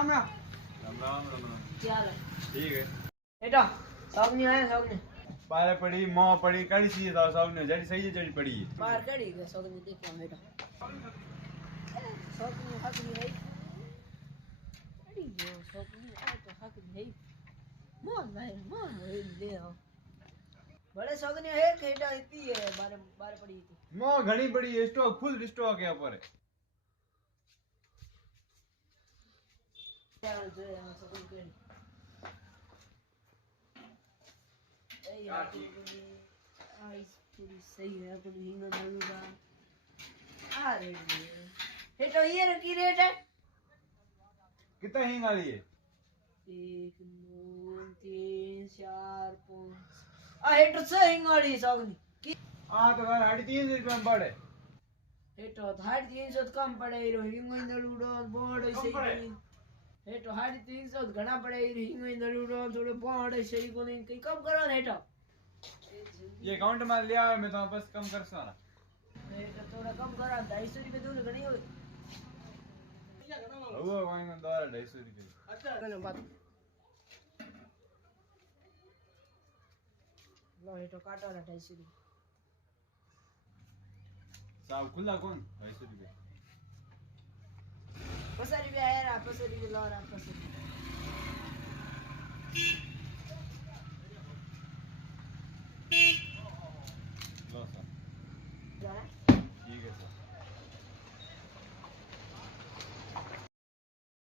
राम राम राम राम राम राम। क्या हाल है ठीक है। बेटा सब नहीं आया सब ने बारे पड़ी मोह पड़ी कड़ी सी था सब ने जड़ी सही जड़ी पड़ी है। बाहर कड़ी गए सब ने देखो बेटा सब ने हक नहीं है कड़ी गयो सब ने आ तो हक नहीं है मोह है ले आओ बड़े सब ने है खेड़ा इतनी है बारे बारे पड़ी थी मोह घनी पड़ी है स्टॉक फुल स्टॉक है ऊपर। क्या जो है हम सब के ए यार आइस पूरी सही है अपन ही ना डालूंगा अरे ये तो ये की रेट है कितना हिंग वाली है? 1 2 3 4 5 आ हेटो से हिंगाड़ी सगनी हाँ तो भाई 350 रुपये में पड़े। हेटो 350 कम पड़े रो हिंगोइंदलूडो बोर्ड ऐसे ही हेटो 350 घना पड़े हिंगोइंदलूडो थोड़े बोर्ड ऐसे ही कोनी कई कम करो ना हेटो ये अकाउंट में लिया है मैं तो बस कम कर सारा। हेटो थोड़ा कम करो 250 रुपए दूं घणी हो वो वहीं में 250 रुपये। अच्छा कने बात लो हेटो काटो ना 250 रुपए साहब खुला कौन 250 रुपये। पसरी भी है ना पसरी भी लो ना पसरी